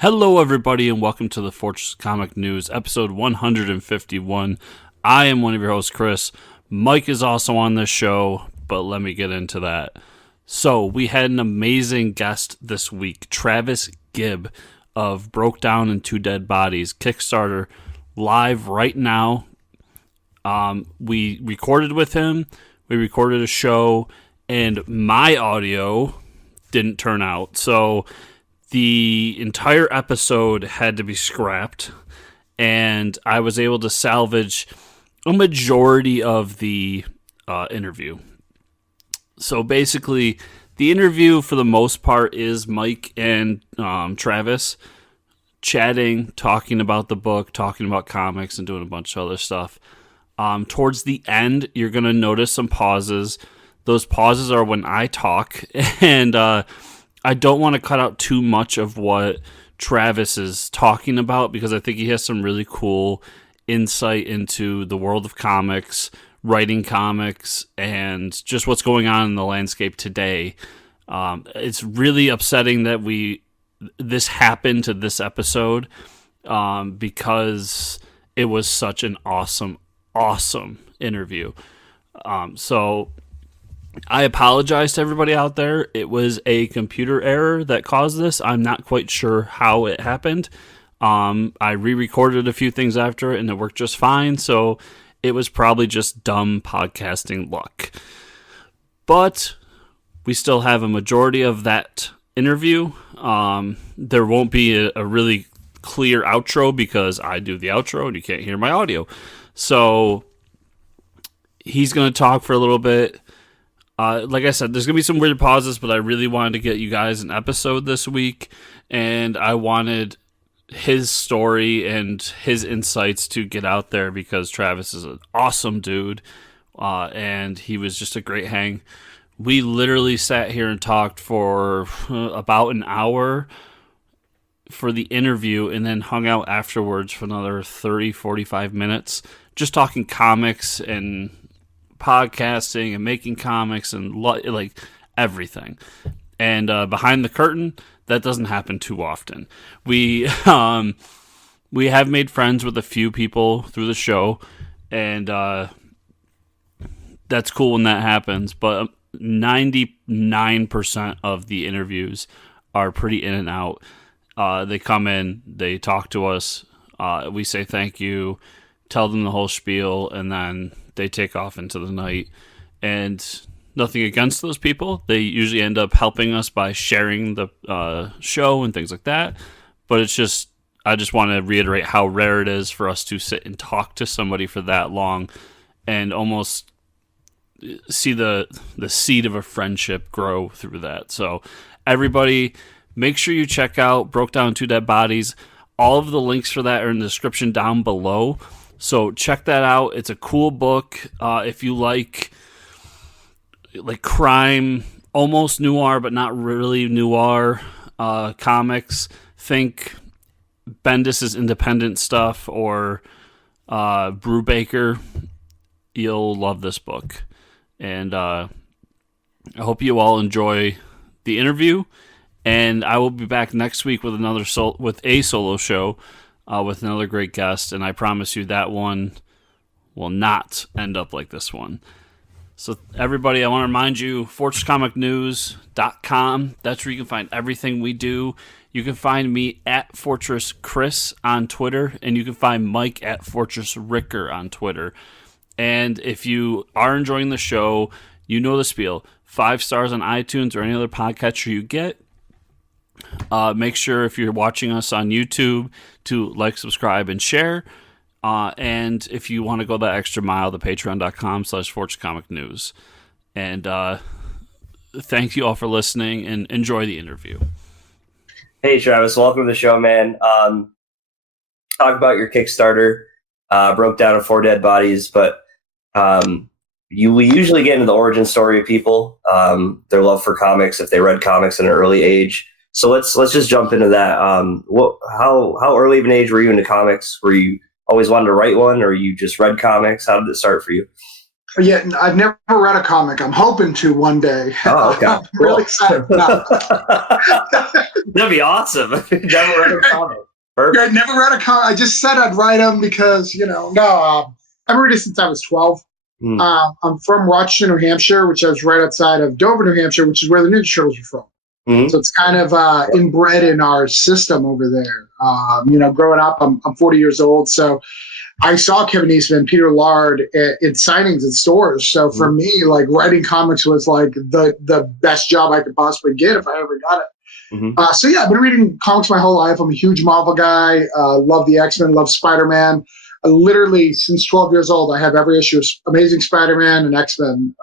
Hello, everybody, and welcome to the Fortress Comic News, episode 151. I am one of your hosts, Chris. Mike is also on this show, but let me get into that. So, we had an amazing guest this week, Travis Gibb of Broke Down and Two Dead Bodies, Kickstarter, live right now. We recorded with him, we recorded a show, and my audio didn't turn out. So, the entire episode had to be scrapped, and I was able to salvage a majority of the interview. So basically, the interview for the most part is Mike and Travis chatting, talking about the book, talking about comics, and doing a bunch of other stuff. Towards the end, you're going to notice some pauses. Those pauses are when I talk, and I don't want to cut out too much of what Travis is talking about because I think he has some really cool insight into the world of comics, writing comics, and just what's going on in the landscape today. It's really upsetting that this happened to this episode because it was such an awesome interview. So I apologize to everybody out there. It was a computer error that caused this. I'm not quite sure how it happened. I re-recorded a few things after it, and it worked just fine. So it was probably just dumb podcasting luck. But we still have a majority of that interview. There won't be a really clear outro because I do the outro and you can't hear my audio. So he's going to talk for a little bit. Like I said, there's going to be some weird pauses, but I really wanted to get you guys an episode this week, and I wanted his story and his insights to get out there because Travis is an awesome dude, and he was just a great hang. We literally sat here and talked for about an hour for the interview and then hung out afterwards for another 30, 45 minutes, just talking comics and podcasting and making comics and like everything. And behind the curtain, that doesn't happen too often. We have made friends with a few people through the show, and that's cool when that happens. But 99% of the interviews are pretty in and out. They come in, they talk to us, we say thank you, tell them the whole spiel, and then they take off into the night. And nothing against those people. They usually end up helping us by sharing the show and things like that. But it's just, I just want to reiterate how rare it is for us to sit and talk to somebody for that long and almost see the seed of a friendship grow through that. So everybody, make sure you check out Broke Down Two Dead Bodies. All of the links for that are in the description down below. So check that out. It's a cool book. If you like crime, almost noir, but not really noir comics, think Bendis' independent stuff or Brubaker. You'll love this book. And I hope you all enjoy the interview. And I will be back next week with a solo show. With another great guest, and I promise you that one will not end up like this one. So everybody, I want to remind you, FortressComicNews.com. That's where you can find everything we do. You can find me at Fortress Chris on Twitter, and you can find Mike at Fortress Ricker on Twitter. And if you are enjoying the show, you know the spiel. 5 stars on iTunes or any other podcatcher you get. Make sure if you're watching us on YouTube to like, subscribe, and share. And if you want to go that extra mile, the patreon.com/FortressComicNews. And thank you all for listening and enjoy the interview. Hey, Travis, welcome to the show, man. Talk about your Kickstarter, Broke Down to Four Dead Bodies, but we usually get into the origin story of people, their love for comics, if they read comics at an early age. So let's just jump into that. How early of an age were you into comics? Were you always wanted to write one, or you just read comics? How did it start for you? Yeah, I've never read a comic. I'm hoping to one day. Oh, okay. I'm really excited. No. That'd be awesome. Never read a comic. Yeah, Perfect. I never read a comic. I just said I'd write them because, I've read it since I was 12. Hmm. I'm from Rochester, New Hampshire, which is right outside of Dover, New Hampshire, which is where the Ninja Turtles are from. Hmm. So it's kind of inbred in our system over there. Growing up, I'm 40 years old, so I saw Kevin Eastman, Peter Lard at signings in stores. So for me, like writing comics was like the best job I could possibly get if I ever got it. Hmm. So yeah, I've been reading comics my whole life. I'm a huge Marvel guy. Love the X-Men. Love Spider-Man. Literally since 12 years old, I have every issue of Amazing Spider-Man and X-Men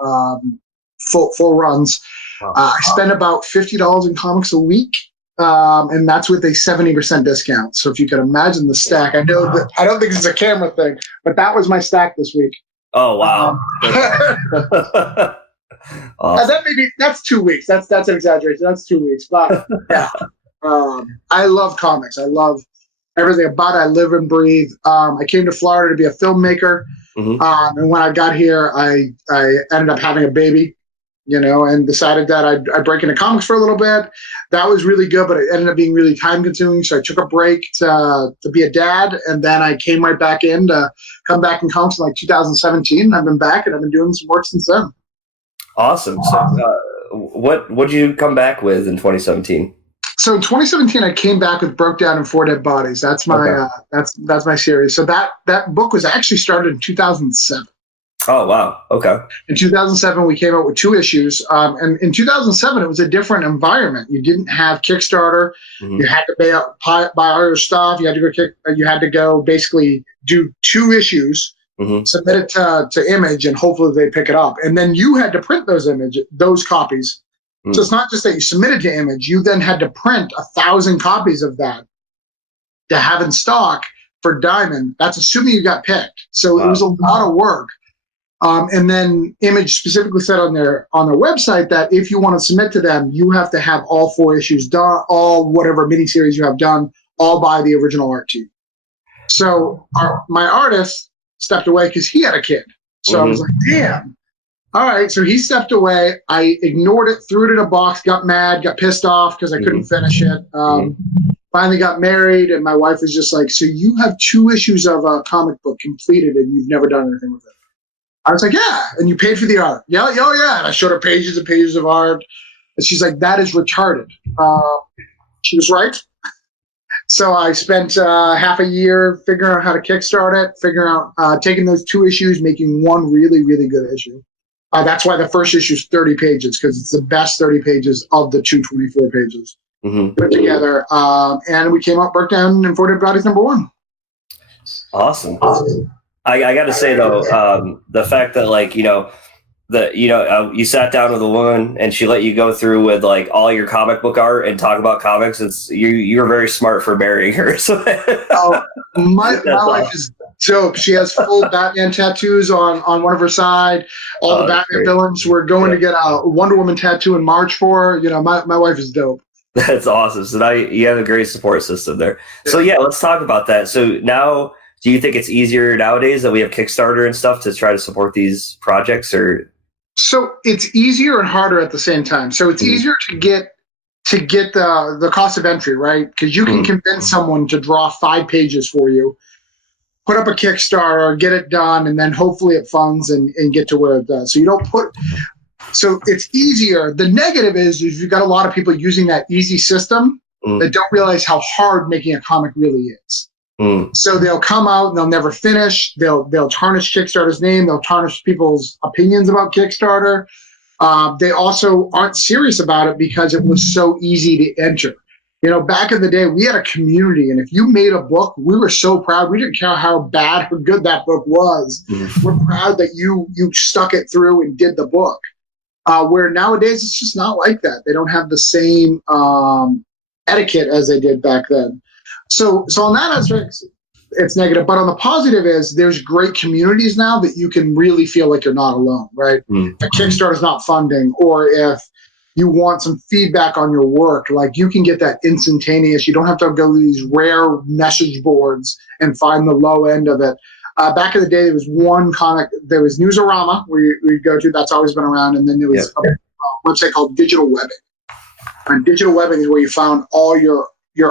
full runs. I spend about $50 in comics a week. And that's with a 70% discount. So if you can imagine the stack, I know that I don't think it's a camera thing, but that was my stack this week. Oh wow! Awesome. That's 2 weeks. That's an exaggeration. That's 2 weeks, but yeah, I love comics. I love everything about it. I live and breathe. I came to Florida to be a filmmaker, and when I got here, I ended up having a baby. And decided that I'd break into comics for a little bit. That was really good, but it ended up being really time consuming. So I took a break to be a dad, and then I came right back in to come back in comics in like 2017. I've been back, and I've been doing some work since then. Awesome. So, what'd you come back with in 2017? So in 2017, I came back with Broke Down and Four Dead Bodies. That's my that's my series. So that book was actually started in 2007. Oh, wow. Okay. In 2007, we came out with 2 issues. And in 2007, it was a different environment. You didn't have Kickstarter. You had to buy all your stuff. You had to go basically do 2 issues, submit it to Image, and hopefully they pick it up. And then you had to print those copies. So it's not just that you submitted to Image. You then had to print 1,000 copies of that to have in stock for Diamond. That's assuming you got picked. So it was a lot of work. And then Image specifically said on their website that if you want to submit to them, you have to have all 4 issues done, all whatever miniseries you have done, all by the original art team. So my artist stepped away because he had a kid. So I was like, damn. All right. So he stepped away. I ignored it, threw it in a box, got mad, got pissed off because I couldn't finish it. Finally got married, and my wife was just like, so you have 2 issues of a comic book completed and you've never done anything with it. I was like, yeah. And you paid for the art. Yeah, yeah. And I showed her pages and pages of art. And she's like, that is retarded. She was right. So I spent half a year figuring out how to kickstart it, figuring out taking those 2 issues, making one really, really good issue. That's why the first issue is 30 pages, because it's the best 30 pages of the 224 pages put together. And we came up, Broke Down, and Four Dead Bodies #1. Awesome. I got to say though, the fact that you sat down with a woman and she let you go through with like all your comic book art and talk about comics. It's you were very smart for marrying her. So my wife is dope. She has full Batman tattoos on one of her side. All the Batman villains. We're going to get a Wonder Woman tattoo in March for her. My wife is dope. That's awesome. So now you have a great support system there. So yeah, let's talk about that. So now, do you think it's easier nowadays that we have Kickstarter and stuff to try to support these projects, or? So it's easier and harder at the same time. So it's easier to get the cost of entry, right? Because you can convince someone to draw 5 pages for you, put up a Kickstarter, get it done, and then hopefully it funds and get to where it does. So you don't so it's easier. The negative is you've got a lot of people using that easy system that don't realize how hard making a comic really is. So they'll come out and they'll never finish. They'll tarnish Kickstarter's name. They'll tarnish people's opinions about Kickstarter. They also aren't serious about it because it was so easy to enter. Back in the day, we had a community, and if you made a book, we were so proud. We didn't care how bad or good that book was. We're proud that you stuck it through and did the book. Where nowadays it's just not like that. They don't have the same etiquette as they did back then. So on that aspect, it's negative. But on the positive is there's great communities now that you can really feel like you're not alone, right? If Kickstarter's not funding, or if you want some feedback on your work, like you can get that instantaneous. You don't have to go to these rare message boards and find the low end of it. Back in the day, there was one comic. There was Newsarama, where you'd go to. That's always been around. And then there was a website called Digital Webbing. And Digital Webbing is where you found all your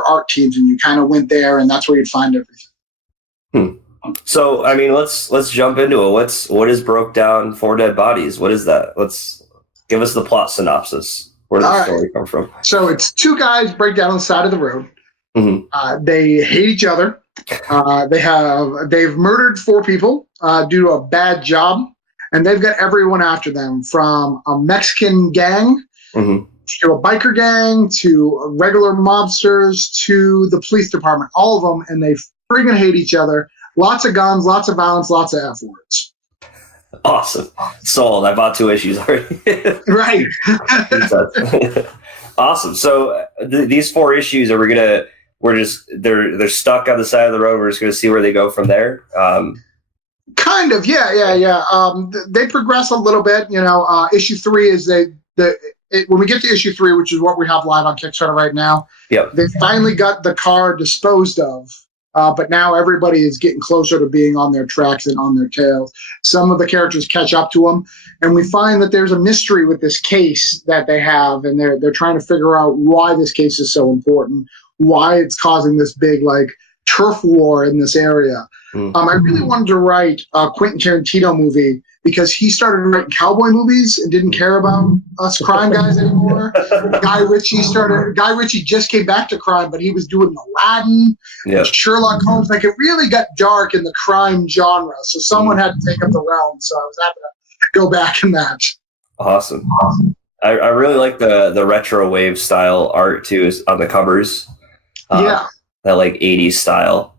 art teams, and you kind of went there, and that's where you'd find everything. So, I mean, let's jump into it. What is Broke Down 4 Dead Bodies? What is that? Let's give us the plot synopsis. Where did the story come from? So it's two guys break down on the side of the road. Mm-hmm. They hate each other. They've murdered 4 people due to a bad job, and they've got everyone after them, from a Mexican gang to a biker gang to regular mobsters to the police department. All of them, and they friggin' hate each other. Lots of guns, lots of violence, lots of F words. Awesome. Sold. I bought 2 issues already. Right. Awesome. So these 4 issues they're stuck on the side of the road. We're just going to see where they go from there. Kind of. Yeah. They progress a little bit. Issue 3 is when we get to issue 3, which is what we have live on Kickstarter right now. Yep. They finally got the car disposed of. But now everybody is getting closer to being on their tracks and on their tails. Some of the characters catch up to them, and we find that there's a mystery with this case that they have, and they're trying to figure out why this case is so important, why it's causing this big turf war in this area. I really wanted to write a Quentin Tarantino movie because he started writing cowboy movies and didn't care about us crime guys anymore. Guy Ritchie just came back to crime, but he was doing Aladdin, Sherlock Holmes. It really got dark in the crime genre, so someone had to take up the realm. So I was happy to go back in that. Awesome. I really like the retro wave style art too on the covers. That 80s style.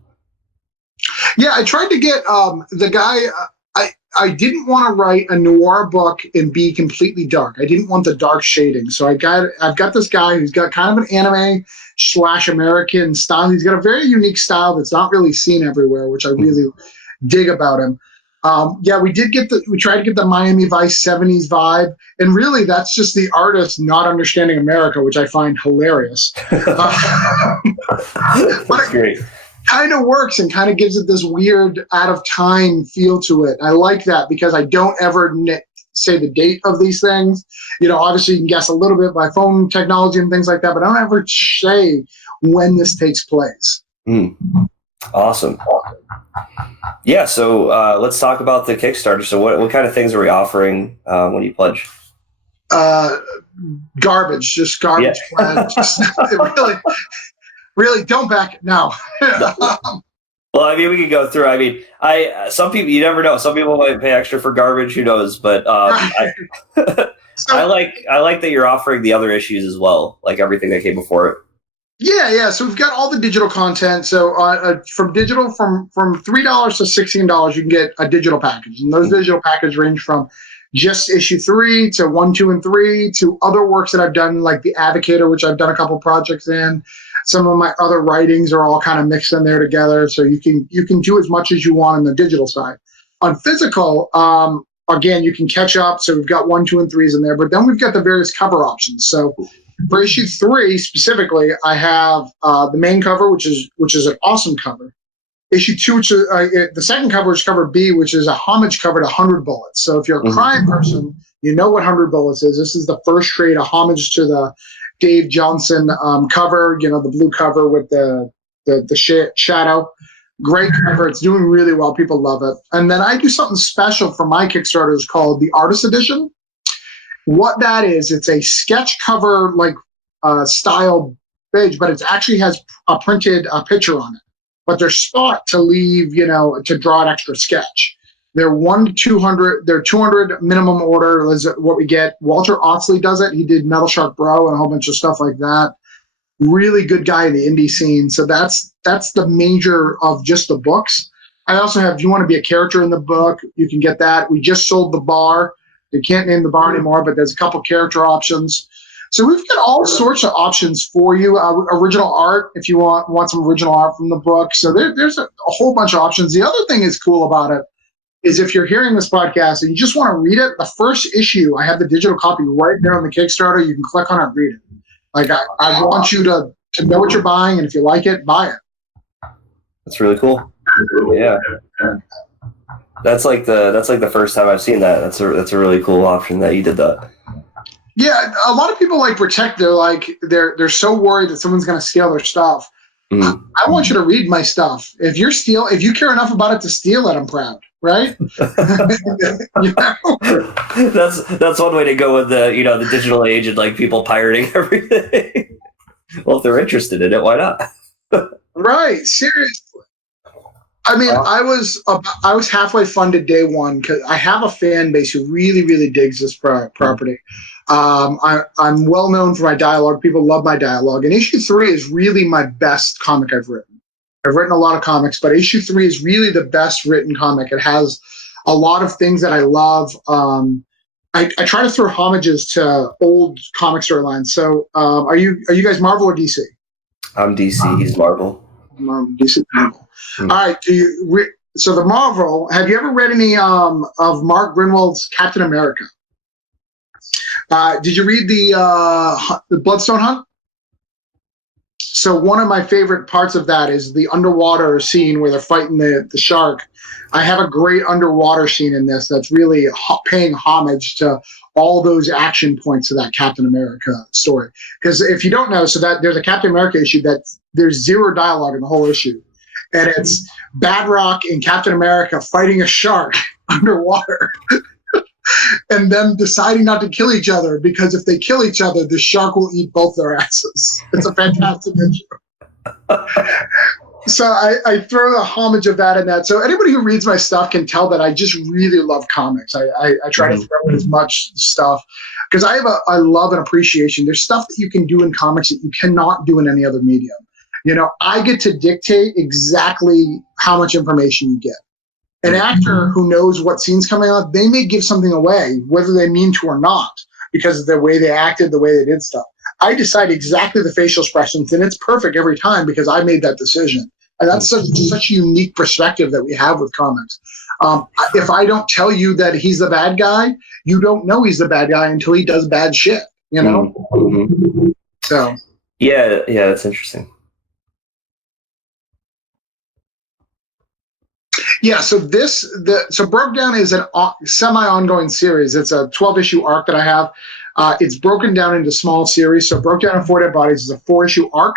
Yeah, I tried to get the guy. I didn't want to write a noir book and be completely dark. I didn't want the dark shading. So I've got this guy who's got kind of an anime/American style. He's got a very unique style that's not really seen everywhere, which I really dig about him. We tried to get the Miami Vice 70s vibe, and really that's just the artist not understanding America, which I find hilarious. That's great. Kind of works and kind of gives it this weird out of time feel to it. I like that because I don't ever say the date of these things. Obviously you can guess a little bit by phone technology and things like that, but I don't ever say when this takes place. Awesome. Yeah, so let's talk about the Kickstarter. So what kind of things are we offering when you pledge? Garbage, just garbage. Yeah. Really, don't back it. No. Well, I mean, we could go through. I mean, some people, you never know. Some people might pay extra for garbage. Who knows? But I like that you're offering the other issues as well, like everything that came before it. Yeah. So we've got all the digital content. So from $3 to $16, you can get a digital package, and those digital packages range from just issue 3 to 1, 2, and 3 to other works that I've done, like The Advocator, which I've done a couple projects in. Some of my other writings are all kind of mixed in there together, so you can do as much as you want on the digital side. On physical, again, you can catch up. So we've got 1, 2, and 3s in there, but then we've got the various cover options. So for issue 3 specifically, I have the main cover, which is an awesome cover. Issue 2, which is, the second cover is cover B, which is a homage cover to 100 Bullets. So if you're a crime person, you know what 100 Bullets is. This is the first trade, a homage to the Dave Johnson cover, the blue cover with the shadow. Great cover. It's doing really well. People love it. And then I do something special for my Kickstarters called the Artist Edition. What that is, it's a sketch cover style page, but it actually has a printed picture on it. But they're spot to leave, to draw an extra sketch. They're 1 to 200. They're 200 minimum order is what we get. Walter Otsley does it. He did Metal Shark Bro and a whole bunch of stuff like that. Really good guy in the indie scene. So that's the major of just the books. I also have, if you want to be a character in the book, you can get that. We just sold the bar. You can't name the bar anymore, but there's a couple character options. So we've got all sorts of options for you. Original art, if you want some original art from the book. So there's a whole bunch of options. The other thing is cool about it is if you're hearing this podcast and you just want to read it, the first issue, I have the digital copy right there on the Kickstarter. You can click on it and read it. I want you to know what you're buying, and if you like it, buy it. That's really cool. Yeah. That's like the first time I've seen that. That's a really cool option that you did that. Yeah, a lot of people like protect. They're so worried that someone's going to steal their stuff. Mm. I want you to read my stuff. If you care enough about it to steal it, I'm proud. Right? You know? That's one way to go with the digital age and like people pirating everything. Well, if they're interested in it, why not? Right? Seriously. I mean, I was halfway funded day one because I have a fan base who really, really digs this property. I'm well known for my dialogue. People love my dialogue, and issue 3 is really my best comic I've written. I've written a lot of comics, but issue 3 is really the best written comic. It has a lot of things that I love. I try to throw homages to old comic storylines. So, are you guys Marvel or DC? I'm DC. He's Marvel. DC Marvel. All right. So the Marvel. Have you ever read any of Mark Grunwald's Captain America? Did you read the Bloodstone Hunt? So one of my favorite parts of that is the underwater scene where they're fighting the shark. I have a great underwater scene in this that's really paying homage to all those action points of that Captain America story. Because if you don't know, so that there's a Captain America issue that there's zero dialogue in the whole issue. And it's Badrock and Captain America fighting a shark underwater. And them deciding not to kill each other because if they kill each other, the shark will eat both their asses. It's a fantastic issue. So I throw the homage of that in that. So anybody who reads my stuff can tell that I just really love comics. I try to throw in as much stuff because I love an appreciation. There's stuff that you can do in comics that you cannot do in any other medium. I get to dictate exactly how much information you get. An actor who knows what scene's coming out, they may give something away, whether they mean to or not, because of the way they acted, the way they did stuff. I decide exactly the facial expressions, and it's perfect every time because I made that decision. And that's such a unique perspective that we have with comics. If I don't tell you that he's the bad guy, you don't know he's the bad guy until he does bad shit, Mm-hmm. So. Yeah, that's interesting. Yeah, so Broke Down is a semi-ongoing series. It's a 12-issue arc that I have. It's broken down into small series. So Broke Down in 4 Dead Bodies is a 4-issue arc,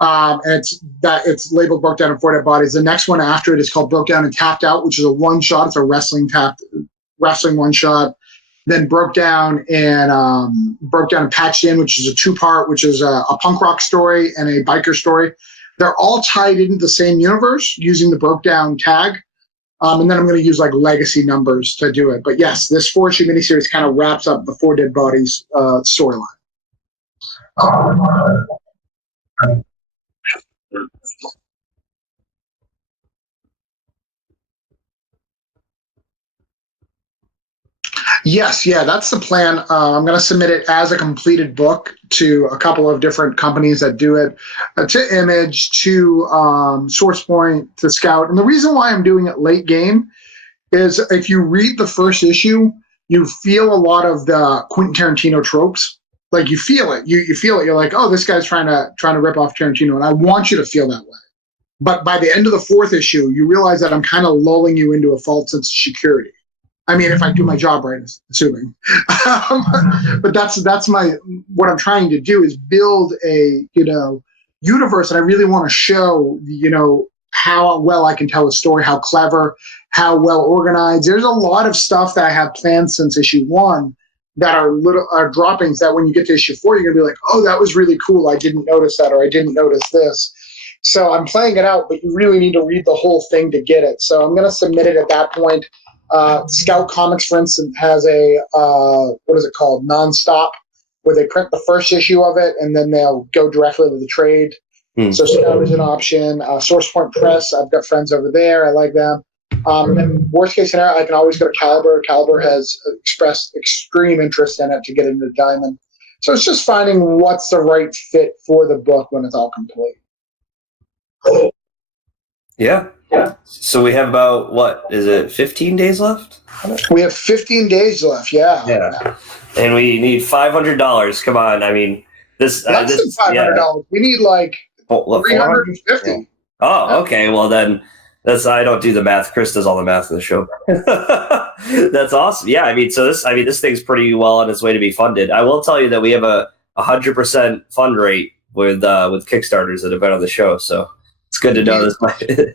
and it's labeled Broke Down in 4 Dead Bodies. The next one after it is called Broke Down and Tapped Out, which is a one-shot. It's a wrestling one-shot. Then Broke Down and Patched In, which is a 2-part, which is a punk rock story and a biker story. They're all tied into the same universe using the Broke Down tag. And then I'm going to use like legacy numbers to do it. But yes, this 4-issue miniseries kind of wraps up the 4 Dead Bodies storyline. Yes, yeah, that's the plan. I'm going to submit it as a completed book to a couple of different companies that do it, to Image, to SourcePoint, to Scout. And the reason why I'm doing it late game is if you read the first issue, you feel a lot of the Quentin Tarantino tropes. Like you feel it. You feel it. You're like, oh, this guy's trying to rip off Tarantino, and I want you to feel that way. But by the end of the 4th issue, you realize that I'm kind of lulling you into a false sense of security. I mean, if I do my job right, assuming. But that's what I'm trying to do is build a universe, and I really want to show how well I can tell a story, how clever, how well organized. There's a lot of stuff that I have planned since issue 1 that are droppings that when you get to issue 4, you're gonna be like, oh, that was really cool. I didn't notice that, or I didn't notice this. So I'm playing it out, but you really need to read the whole thing to get it. So I'm gonna submit it at that point. Scout Comics, for instance, has a what is it called, Nonstop, where they print the first issue of it and then they'll go directly to the trade. So Scout is an option. SourcePoint Press, I've got friends over there. I like them. And then worst case scenario, I can always go to Caliber. Caliber has expressed extreme interest in it to get into Diamond. So it's just finding what's the right fit for the book when it's all complete. Yeah. So we have about, what is it, 15 days left? We have 15 days left. Yeah. And we need $500. Come on. I mean, this less than $500. Yeah. We need like 350. Oh, okay. Well, then I don't do the math. Chris does all the math in the show. That's awesome. Yeah, I mean, this thing's pretty well on its way to be funded. I will tell you that we have a 100% fund rate with Kickstarters that have been on the show. So it's good to know this.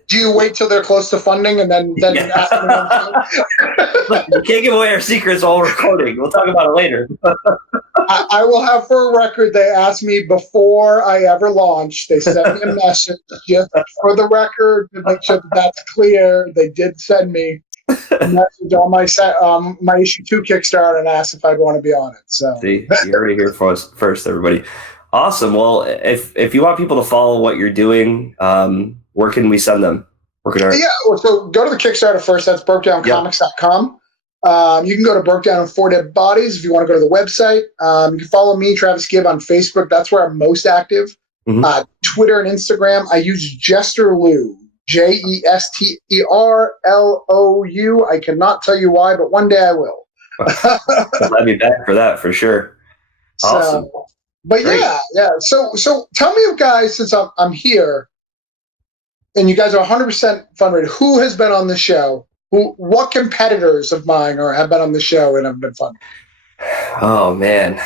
Do you wait till they're close to funding and then ask them? Look, we can't give away our secrets while we're recording. We'll talk about it later. I will have for a record, they asked me before I ever launched. They sent me a message just for the record to make sure that's clear. They did send me a message on my issue 2 Kickstarter and asked if I'd want to be on it. So see, you heard it here first, everybody. Awesome. Well, if you want people to follow what you're doing, where can we send them? Yeah, so go to the Kickstarter first. That's brokedowncomics.com. You can go to Broke Down 4 Dead Bodies if you want to go to the website. You can follow me, Travis Gibb, on Facebook. That's where I'm most active. Mm-hmm. Twitter and Instagram, I use Jester Lou, JesterLou. I cannot tell you why, but one day I will. I'll be back for that for sure. Awesome. But great. Yeah. So tell me, guys, since I'm here, and you guys are 100% fundraised, who has been on the show? What competitors of mine have been on the show and have been fun? Oh man,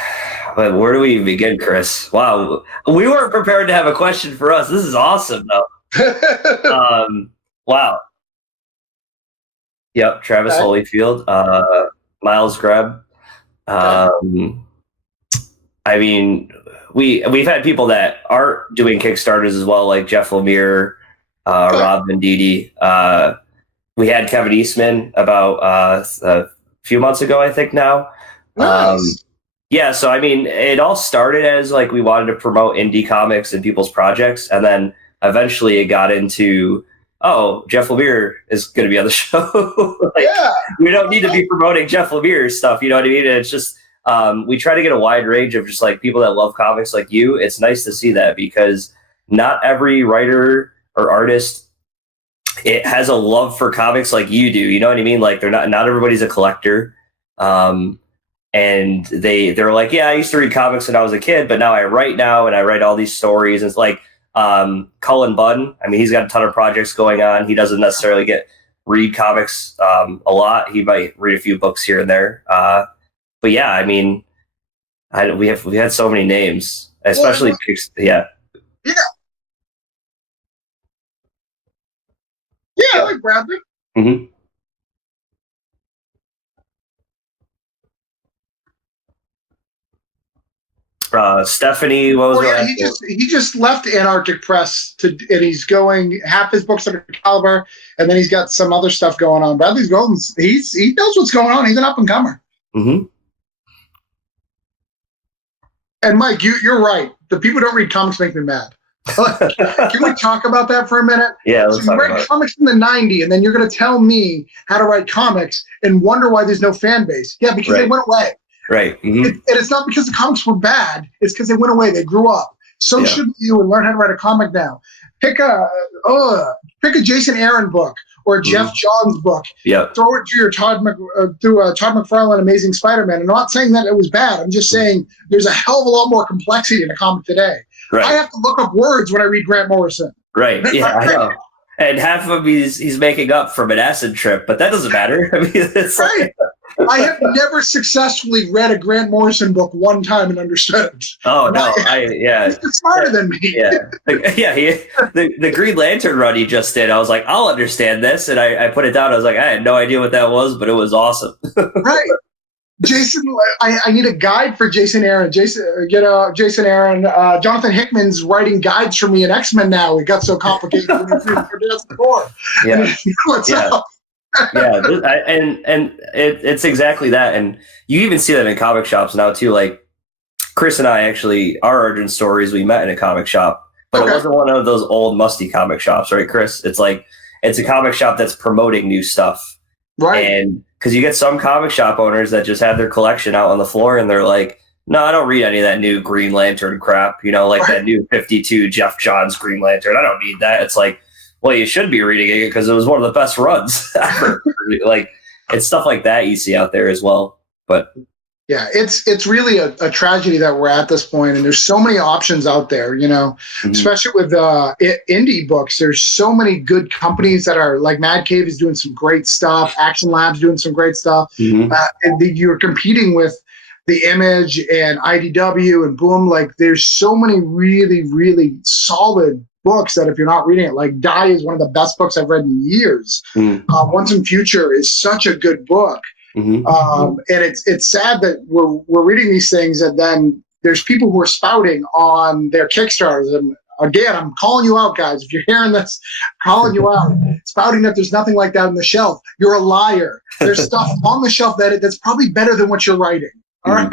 where do we even begin, Chris? Wow, we weren't prepared to have a question for us. This is awesome, though. Wow. Yep, Travis Holyfield, Miles Greb. I mean, we've had people that aren't doing Kickstarters as well, like Jeff Lemire, Rob Venditti. We had Kevin Eastman about a few months ago, I think now. Nice. Yeah, so I mean, it all started as like we wanted to promote indie comics and people's projects, and then eventually it got into, Jeff Lemire is going to be on the show. We don't need to be promoting Jeff Lemire's stuff, you know what I mean? It's just we try to get a wide range of just like people that love comics like you. It's nice to see that because not every writer or artist it has a love for comics like you do. You know what I mean? Like not everybody's a collector. And they're like, yeah, I used to read comics when I was a kid, but now I write now and I write all these stories. And it's like Cullen Bunn. I mean, he's got a ton of projects going on. He doesn't necessarily read comics a lot. He might read a few books here and there. But yeah, I mean, we had so many names, especially Yeah, I like Bradley. Mm-hmm. Stephanie, what was he just left Antarctic Press and he's going half his books under Caliber, and then he's got some other stuff going on. Bradley's golden. He knows what's going on. He's an up and comer. Mm-hmm. And Mike, you're right. The people who don't read comics make me mad. Can we talk about that for a minute? Yeah, let's talk about it. You read comics in the 90s, and then you're going to tell me how to write comics and wonder why there's no fan base. Yeah, because they went away. Right. Mm-hmm. And it's not because the comics were bad. It's because they went away. They grew up. So should you, and learn how to write a comic now. Pick a Jason Aaron book or a Jeff Johns book. Yeah. Throw it to your Todd McFarlane Amazing Spider-Man. I'm not saying that it was bad. I'm just saying there's a hell of a lot more complexity in a comic today. Right. I have to look up words when I read Grant Morrison. Right. Yeah, I know. And half of them he's making up from an acid trip, but that doesn't matter. I mean, it's right. I have never successfully read a Grant Morrison book one time and understood it. Oh no! He's smarter than me. Yeah, the Green Lantern run he just did. I was like, I'll understand this, and I put it down. I was like, I had no idea what that was, but it was awesome. Right, Jason. I need a guide for Jason Aaron. Jason Aaron. Jonathan Hickman's writing guides for me in X-Men now. It got so complicated before. Yeah. What's up? Yeah, and it's exactly that, and you even see that in comic shops now too. Like Chris and I actually, our origin stories, we met in a comic shop, but it wasn't one of those old musty comic shops, right, Chris? It's like it's a comic shop that's promoting new stuff, right? And because you get some comic shop owners that just have their collection out on the floor, and they're like, no, I don't read any of that new Green Lantern crap, like that new 52 Jeff Johns Green Lantern. I don't need that. It's like, well, you should be reading it because it was one of the best runs ever. Like, it's stuff like that you see out there as well. But Yeah, it's really a tragedy that we're at this point, and there's so many options out there, especially with indie books. There's so many good companies that are like Mad Cave is doing some great stuff, Action Labs doing some great stuff, and you're competing with the Image and IDW and Boom. Like, there's so many really, really solid books that if you're not reading it, like Die is one of the best books I've read in years. Once in Future is such a good book. And it's sad that we're reading these things, and then there's people who are spouting on their Kickstarters. And again, I'm calling you out, guys. If you're hearing this, I'm calling you out. Spouting that there's nothing like that on the shelf. You're a liar. There's stuff on the shelf that's probably better than what you're writing. All right.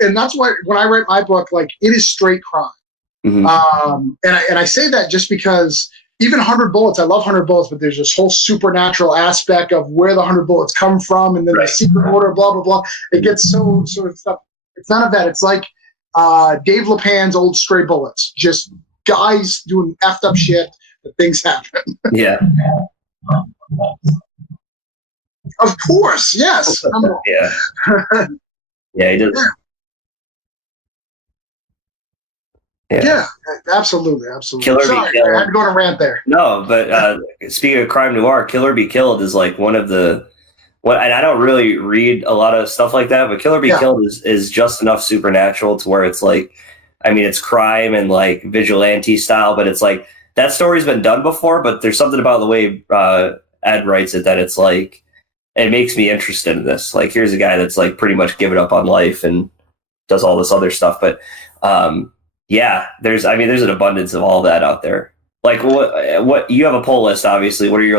And that's why when I write my book, like, it is straight crime. And I say that just because. Even 100 Bullets, I love 100 Bullets, but there's this whole supernatural aspect of where the 100 Bullets come from, and then the secret order, blah, blah, blah. It gets so sort of stuff. It's none of that. It's like Dave LePan's old Stray Bullets, just guys doing effed up shit, but things happen. Yeah. Of course, yes. Yeah. Yeah, he does. Yeah, absolutely. Killer Sorry, Be Killed. I had to go on a rant there. No, but speaking of crime noir, Killer Be Killed is like one of the. And I don't really read a lot of stuff like that, but Killer Be Killed is just enough supernatural to where it's like, I mean, it's crime and like vigilante style, but it's like that story's been done before. But there's something about the way Ed writes it that it's like, it makes me interested in this. Like, here's a guy that's like pretty much given up on life and does all this other stuff, but. Yeah, there's an abundance of all that out there. Like, what you have a poll list, obviously. What are your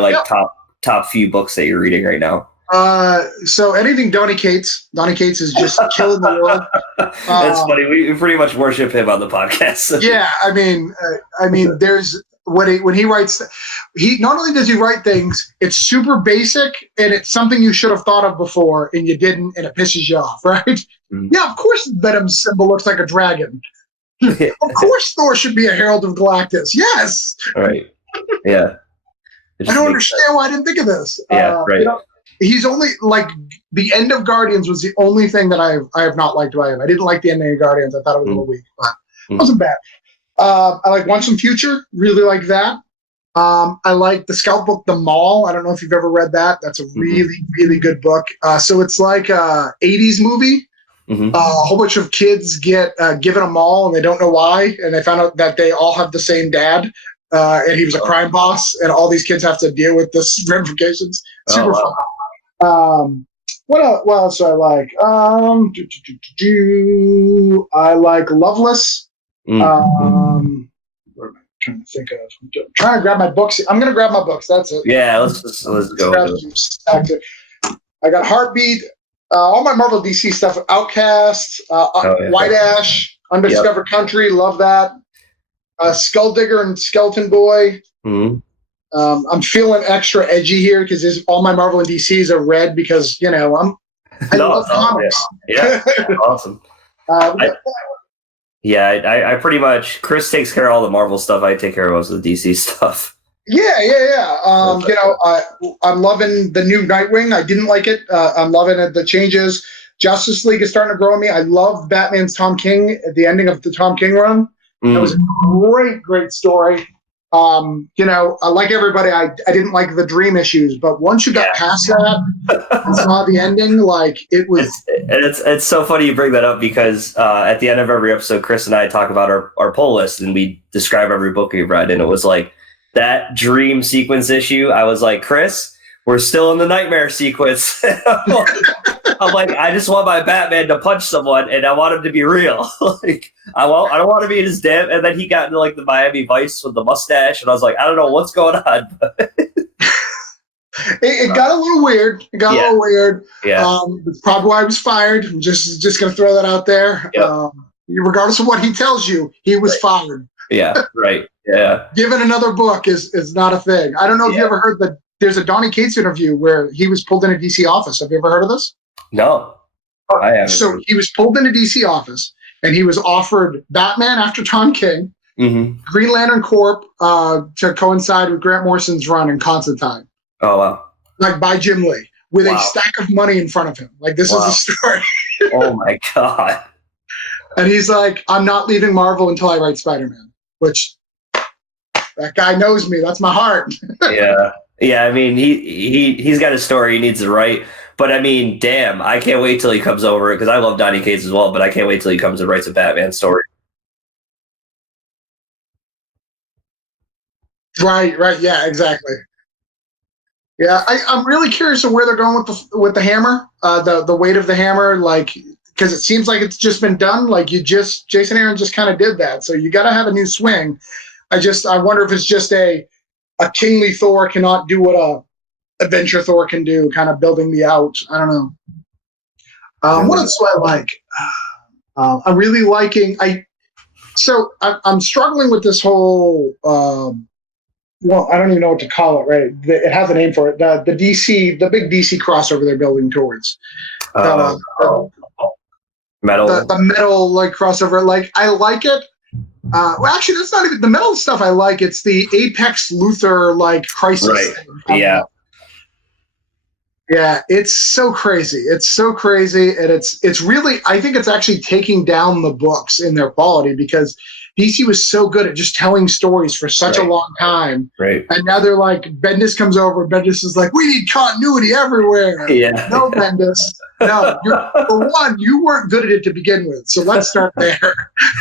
top few books that you're reading right now? So anything Donny Cates. Donny Cates is just killing the world. That's funny. We pretty much worship him on the podcast. Yeah, I mean, there's when he writes, he not only does he write things, it's super basic and it's something you should have thought of before and you didn't, and it pisses you off, right? Yeah, of course Venom's symbol looks like a dragon. Of course Thor should be a herald of Galactus. Yes. Right. Yeah. I don't understand why I didn't think of this. Yeah, right. He's only like the end of Guardians was the only thing that I have not liked about him. I didn't like the ending of Guardians. I thought it was a little weak, but it wasn't bad. I like Once in Future. Really like that. I like the scout book, The Mall. I don't know if you've ever read that. That's a really, really good book. So it's like a 80s movie. A whole bunch of kids get given a mall and they don't know why, and they found out that they all have the same dad, and he was a crime boss, and all these kids have to deal with this ramifications. Super fun. What else do I like? I like Loveless. What am I trying to think of? I'm trying to grab my books. I'm going to grab my books. That's it. Yeah, let's go. I got Heartbeat. All my Marvel DC stuff, Outcast, White Ash, Undiscovered Country, love that. Skull Digger and Skeleton Boy. I'm feeling extra edgy here because all my Marvel and DCs are red because, I love comics. Yeah, awesome. I pretty much, Chris takes care of all the Marvel stuff. I take care of most of the DC stuff. Yeah. I'm loving the new Nightwing. I didn't like it. I'm loving it, the changes. Justice League is starting to grow on me. I love Batman's Tom King at the ending of the Tom King run. That was a great story. Like everybody, I didn't like the Dream issues, but once you got past that and saw the ending, like it was. It's so funny you bring that up because at the end of every episode, Chris and I talk about our poll list and we describe every book we've read, and it was like. That Dream sequence issue, I was like, Chris, we're still in the nightmare sequence. I'm like, I just want my Batman to punch someone, and I want him to be real. Like, I don't want to be in his damn. And then he got into like the Miami Vice with the mustache, and I was like, I don't know what's going on. It got a little weird. Yeah. That's probably why I was fired. I'm just gonna throw that out there. Yep. Regardless of what he tells you, he was fired. Yeah. Right. Yeah. Given another book is not a thing. I don't know if you ever heard that there's a Donny Cates interview where he was pulled in a DC office. Have you ever heard of this? No. I haven't. So he was pulled in a DC office and he was offered Batman after Tom King, Green Lantern Corp to coincide with Grant Morrison's run in Constantine. Oh, wow. Like by Jim Lee. with a Wow. stack of money in front of him. Like, this is Wow. the story. Oh my god. And he's like, I'm not leaving Marvel until I write Spider-Man, which that guy knows me. That's my heart. Yeah. Yeah, I mean, he's got a story he needs to write. But I mean, damn, I can't wait till he comes over, because I love Donny Cates as well, but I can't wait till he comes and writes a Batman story. Right. Yeah, exactly. Yeah, I'm really curious of where they're going with the hammer, the weight of the hammer, like, because it seems like it's just been done. Like, Jason Aaron just kind of did that. So you got to have a new swing. I wonder if it's just a kingly Thor cannot do what a adventure Thor can do, kind of building me out. I don't know. What else do I like? I'm really liking. I'm struggling with this whole. Well, I don't even know what to call it. Right, it has a name for it. The DC, the big DC crossover they're building towards. Metal. The metal like crossover. Like, I like it. Well, actually, that's not even the metal stuff I like. It's the Apex Luthor like crisis. Right. Yeah. Yeah, it's so crazy. It's so crazy, and it's really. I think it's actually taking down the books in their quality, because DC was so good at just telling stories for such a long time. Right. And now they're like, Bendis comes over, and Bendis is like, we need continuity everywhere. Yeah. No, Bendis. No. For one, you weren't good at it to begin with, so let's start there.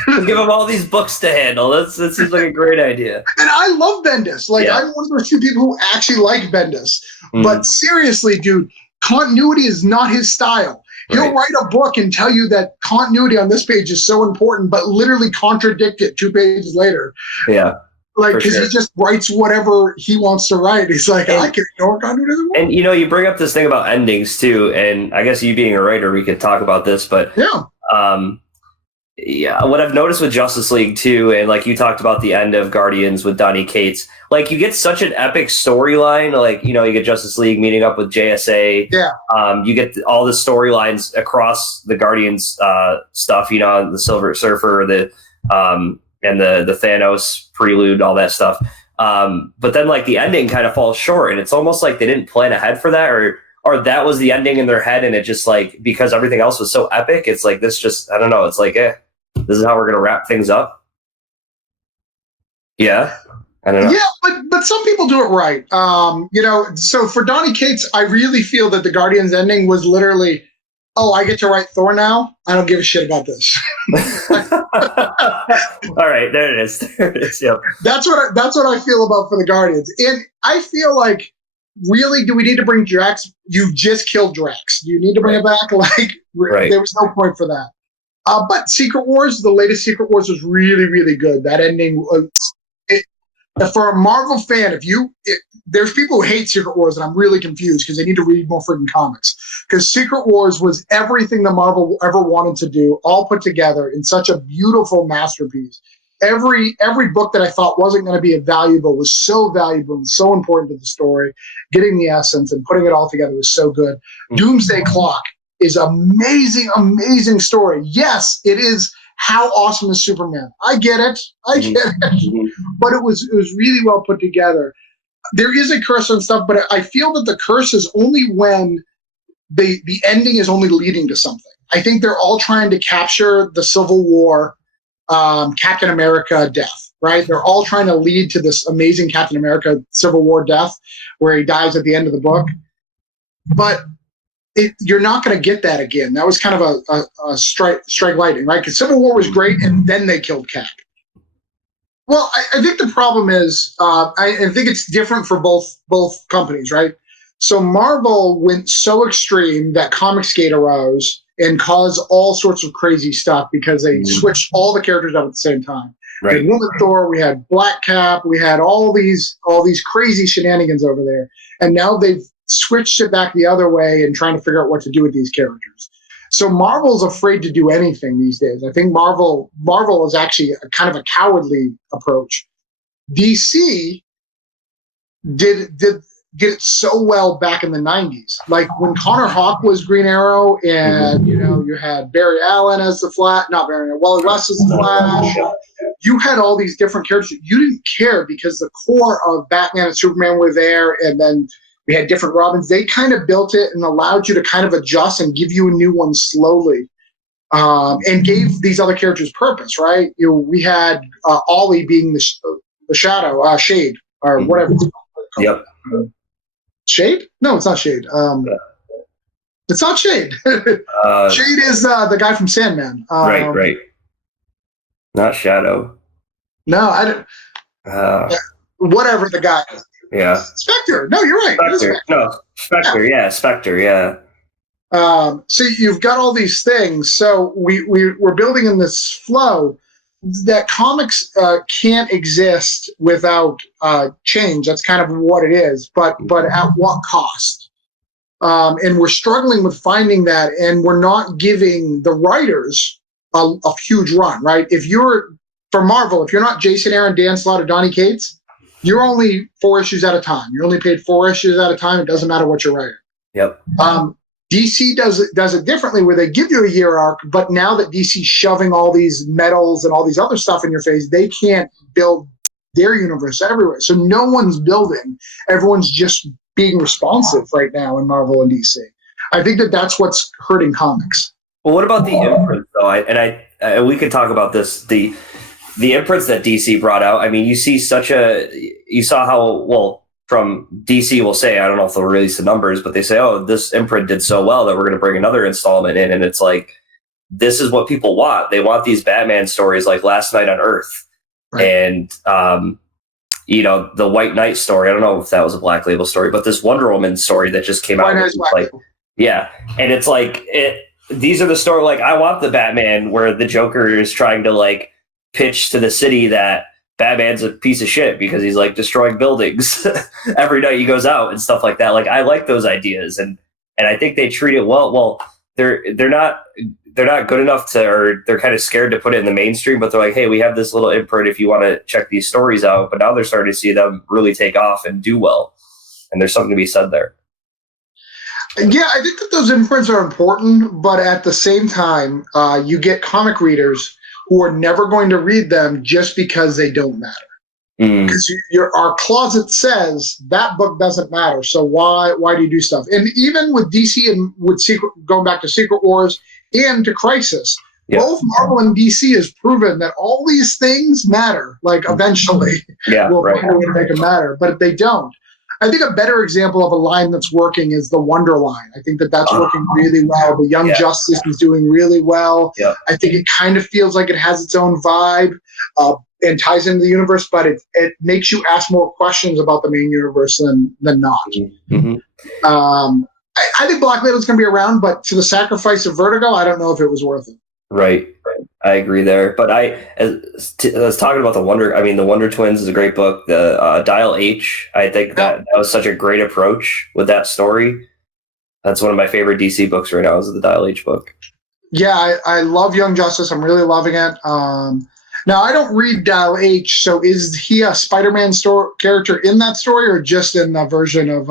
Give him all these books to handle. That seems like a great idea. And I love Bendis. Like, I'm one of those few people who actually like Bendis. But seriously, dude, continuity is not his style. He'll write a book and tell you that continuity on this page is so important, but literally contradict it 2 pages later. Yeah. Like, because he just writes whatever he wants to write. He's like, I can ignore continuity. And, you bring up this thing about endings, too. And I guess you being a writer, we could talk about this. But what I've noticed with Justice League, too, and like you talked about the end of Guardians with Donny Cates, like, you get such an epic storyline. Like, you get Justice League meeting up with JSA. Yeah. You get all the storylines across the Guardians stuff, the Silver Surfer, and the Thanos prelude, all that stuff. But then, like, the ending kind of falls short, and it's almost like they didn't plan ahead for that, or that was the ending in their head, and it just, like, because everything else was so epic, it's like, this just, I don't know, it's like, this is how we're going to wrap things up. Yeah. I don't know. Yeah, but some people do it right. So for Donny Cates, I really feel that the Guardians ending was literally, I get to write Thor now. I don't give a shit about this. All right, there it is. There it is. Yep. That's what I feel about for the Guardians. And I feel like, really, do we need to bring Drax? You just killed Drax. Do you need to bring it back? Like, there was no point for that. But Secret Wars, the latest Secret Wars was really, really good. That ending, for a Marvel fan, there's people who hate Secret Wars, and I'm really confused because they need to read more freaking comics. Because Secret Wars was everything the Marvel ever wanted to do, all put together in such a beautiful masterpiece. Every book that I thought wasn't going to be valuable was so valuable and so important to the story. Getting the essence and putting it all together was so good. Doomsday Clock is amazing, amazing story. Yes, it is. How awesome is Superman? I get it. But it was really well put together. There is a curse on stuff, but I feel that the curse is only when the ending is only leading to something. I think they're all trying to capture the Civil War, Captain America death, right? They're all trying to lead to this amazing Captain America Civil War death where he dies at the end of the book. But you're not going to get that again. That was kind of a strike lightning, right? Because Civil War was great, and then they killed Cap. Well, I think the problem is, I think it's different for both companies, right? So Marvel went so extreme that Comicsgate arose and caused all sorts of crazy stuff because they switched all the characters up at the same time. Right. We had Woman Thor, we had Black Cap, we had all these crazy shenanigans over there, and now they've switched it back the other way and trying to figure out what to do with these characters. So Marvel's afraid to do anything these days. I think Marvel is actually a kind of a cowardly approach. DC did it so well back in the 90s. Like when Connor Hawke was Green Arrow and you had Barry Allen as the Flash, not Barry Allen, Wally West as the Flash. You had all these different characters. You didn't care because the core of Batman and Superman were there, and then We had different Robins. They kind of built it and allowed you to kind of adjust and give you a new one slowly, and gave these other characters purpose, right? We had Ollie being the Shadow, Shade, or whatever it's called. Yep. Shade? No, it's not Shade. It's not Shade. Shade is the guy from Sandman. Right. Not Shadow. No, I don't. Whatever the guy is. Yeah. Spectre. No, you're right. Spectre. No, Spectre. Yeah, Spectre. Yeah. So you've got all these things. So we're building in this flow that comics can't exist without change. That's kind of what it is. But at what cost? And we're struggling with finding that, and we're not giving the writers a huge run, right? If you're for Marvel, if you're not Jason Aaron, Dan Slott, or Donny Cates, you're only 4 issues at a time. You're only paid 4 issues at a time. It doesn't matter what you're writing. Yep. DC does it differently, where they give you a year arc, but now that DC's shoving all these medals and all these other stuff in your face, they can't build their universe everywhere. So no one's building. Everyone's just being responsive right now in Marvel and DC. I think that that's hurting comics. Well, what about the imprints, though? And we could talk about this. The imprints that DC brought out. I mean, you saw how well from DC will say, I don't know if they'll release the numbers, but they say, oh, this imprint did so well that we're going to bring another installment in, and it's like, this is what people want. They want these Batman stories like Last Night on Earth, right. And the White Knight story. I don't know if that was a Black Label story, but this Wonder Woman story that just came out, like, yeah, and it's like these are the story. Like, I want the Batman where the Joker is trying to like pitch to the city that Batman's a piece of shit because he's like destroying buildings every night he goes out and stuff like that. Like, I like those ideas, and I think they treat it well. Well, they're not good enough to, or they're kind of scared to put it in the mainstream, but they're like, hey, we have this little imprint if you want to check these stories out. But now they're starting to see them really take off and do well, and there's something to be said there. Yeah, I think that those imprints are important, but at the same time, you get comic readers who are never going to read them just because they don't matter. Because our closet says that book doesn't matter, so why do you do stuff? And even with DC and with going back to Secret Wars and to Crisis, both Marvel and DC has proven that all these things matter. Like, eventually, we'll find a way to make them matter, but if they don't. I think a better example of a line that's working is the Wonder line. I think that's working really well. The Young Justice is doing really well. Yeah. I think it kind of feels like it has its own vibe and ties into the universe, but it makes you ask more questions about the main universe than not. Mm-hmm. I think Black Label's going to be around, but to the sacrifice of Vertigo, I don't know if it was worth it. Right. I agree there. But I was talking about the Wonder Twins is a great book. The Dial H, I think that was such a great approach with that story. That's one of my favorite DC books right now, is the Dial H book. Yeah, I love Young Justice. I'm really loving it. Now, I don't read Dial H, so is he a Spider-Man character in that story, or just in the version of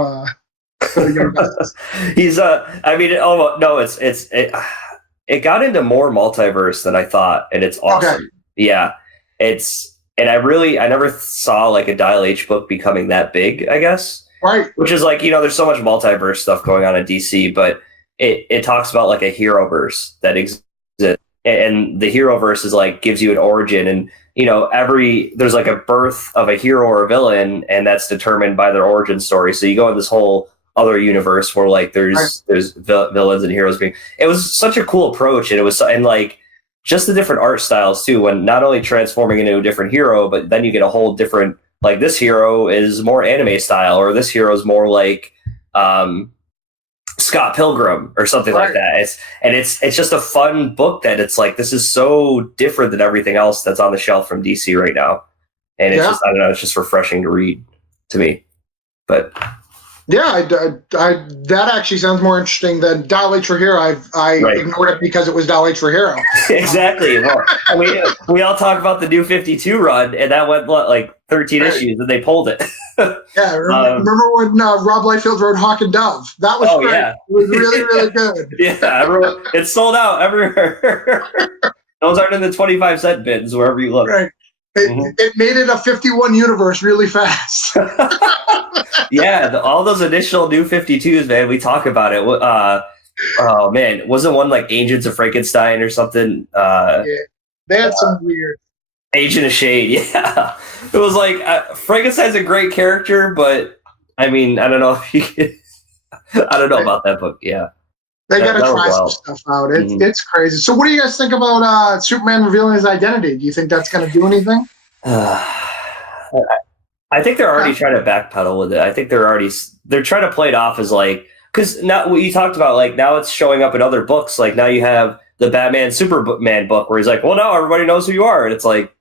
Young Justice? He's it got into more multiverse than I thought, and it's awesome. Okay. Yeah, and I never saw like a Dial H book becoming that big, I guess. Right. Which is like, there's so much multiverse stuff going on in DC, but it talks about like a hero verse that exists, and the hero verse is like gives you an origin, and there's like a birth of a hero or a villain, and that's determined by their origin story. So you go in this whole other universe where like there's villains and heroes being. It was such a cool approach, and it was, and like just the different art styles too, when not only transforming into a different hero, but then you get a whole different, like, this hero is more anime style, or this hero is more like Scott Pilgrim or something like that. It's just a fun book that it's like, this is so different than everything else that's on the shelf from DC right now, and it's just, I don't know, it's just refreshing to read to me. But yeah, that actually sounds more interesting than Dial H for Hero. I ignored it because it was Dial H for Hero. Exactly. Well, we all talk about the New 52 run, and that went like 13 issues, and they pulled it. Yeah, remember when Rob Liefeld wrote Hawk and Dove? That was great. Yeah. It was really, really good. Yeah, it's sold out everywhere. Those aren't in the 25-cent bins wherever you look. Right. It made it a 51 universe really fast. Yeah, all those initial New 52s, man. We talk about it. Oh man, wasn't one like Agents of Frankenstein or something? Yeah, they had some weird. Agent of Shade, yeah. It was like Frankenstein's a great character, but I mean, I don't know if you can, I don't know about that book. Yeah, they got to try some stuff out. It's crazy. So, what do you guys think about Superman revealing his identity? Do you think that's going to do anything? I think they're already trying to backpedal with it. I think they're trying to play it off as like, because now what you talked about, like now it's showing up in other books. Like now you have the Batman Superman book where he's like, well, now everybody knows who you are, and it's like,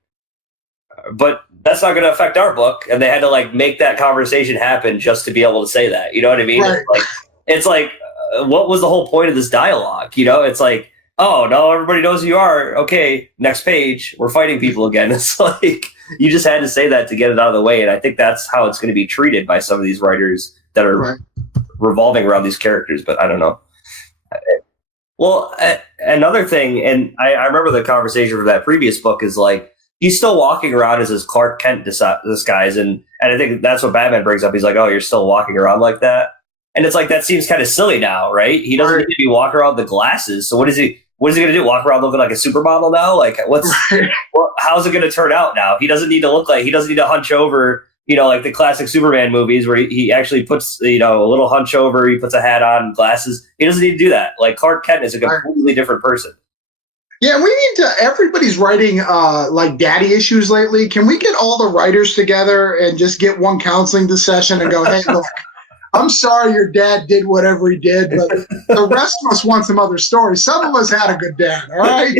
but that's not going to affect our book. And they had to like make that conversation happen just to be able to say that. You know what I mean? Right. It's like, what was the whole point of this dialogue? You know, it's like, oh, no, everybody knows who you are. Okay, next page, we're fighting people again. It's like, you just had to say that to get it out of the way. And I think that's how it's going to be treated by some of these writers that are revolving around these characters. But I don't know. Well, another thing, and I remember the conversation for that previous book is like, he's still walking around as his Clark Kent disguise. And I think that's what Batman brings up. He's like, oh, you're still walking around like that? And it's like, that seems kind of silly now, right? He doesn't need to be walking around with the glasses. So what is he going to do? Walk around looking like a supermodel now? Like, how's it going to turn out now? He doesn't need to hunch over, you know, like the classic Superman movies where he actually puts, you know, a little hunch over, he puts a hat on, glasses. He doesn't need to do that. Like, Clark Kent is a completely different person. Yeah, we need to. Everybody's writing like daddy issues lately. Can we get all the writers together and just get one counseling session and go, hey, look, I'm sorry your dad did whatever he did, but the rest of us want some other stories. Some of us had a good dad, all right?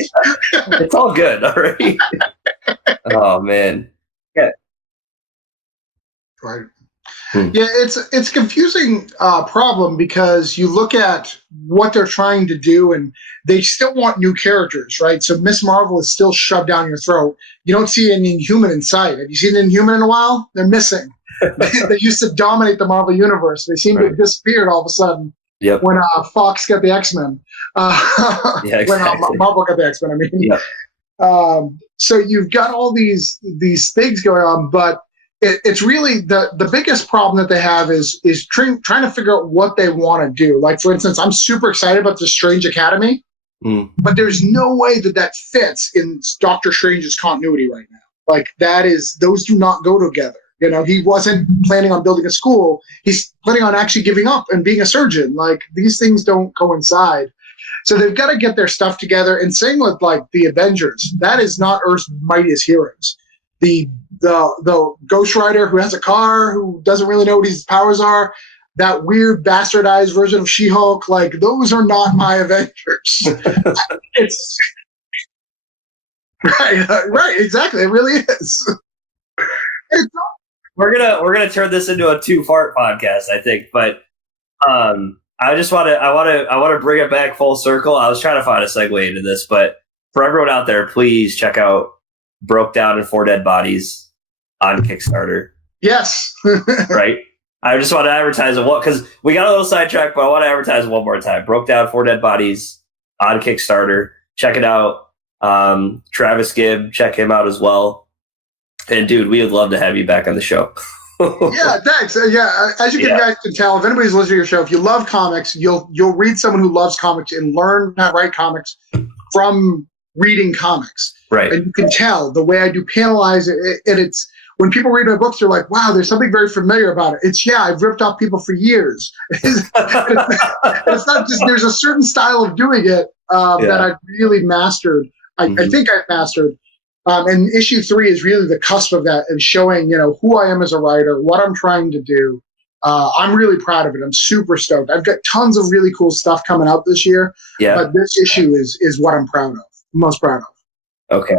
It's all good, all right? Oh, man. Yeah. Right. Yeah, it's a confusing problem because you look at what they're trying to do and they still want new characters, right? So Miss Marvel is still shoved down your throat. You don't see an Inhuman in sight. Have you seen an Inhuman in a while? They're missing. They used to dominate the Marvel Universe. They seem to have disappeared all of a sudden when Fox got the X-Men. Exactly. When Marvel got the X-Men, I mean. Yep. So you've got all these things going on, but it's really the biggest problem that they have is trying to figure out what they want to do. Like, for instance, I'm super excited about the Strange Academy, but there's no way that fits in Doctor Strange's continuity right now. Like, those do not go together. You know, he wasn't planning on building a school. He's planning on actually giving up and being a surgeon. Like, these things don't coincide. So they've got to get their stuff together. And same with, like, the Avengers. That is not Earth's mightiest heroes. The Ghost Rider who has a car, who doesn't really know what his powers are, that weird bastardized version of She-Hulk, like, those are not my Avengers. It's right, exactly. It really is. We're gonna turn this into a two-part podcast, I think. But I just want to bring it back full circle. I was trying to find a segue into this, but for everyone out there, please check out Broke Down and 4 Dead Bodies on Kickstarter. Yes. Right? I just want to advertise it because we got a little sidetracked, but I want to advertise it one more time. Broke Down 4 Dead Bodies on Kickstarter. Check it out. Travis Gibb, check him out as well. And dude, we would love to have you back on the show. Yeah, thanks. As you guys can tell, if anybody's listening to your show, if you love comics, you'll read someone who loves comics and learn how to write comics from reading comics. Right. And you can tell the way I do panelize it, and it's when people read my books, they're like, wow, there's something very familiar about it. I've ripped off people for years. It's not just, there's a certain style of doing it that I've really mastered. I think I've mastered. And issue 3 is really the cusp of that and showing, you know, who I am as a writer, what I'm trying to do. I'm really proud of it. I'm super stoked. I've got tons of really cool stuff coming out this year. Yeah. But this issue is what I'm proud of, most proud of. Okay.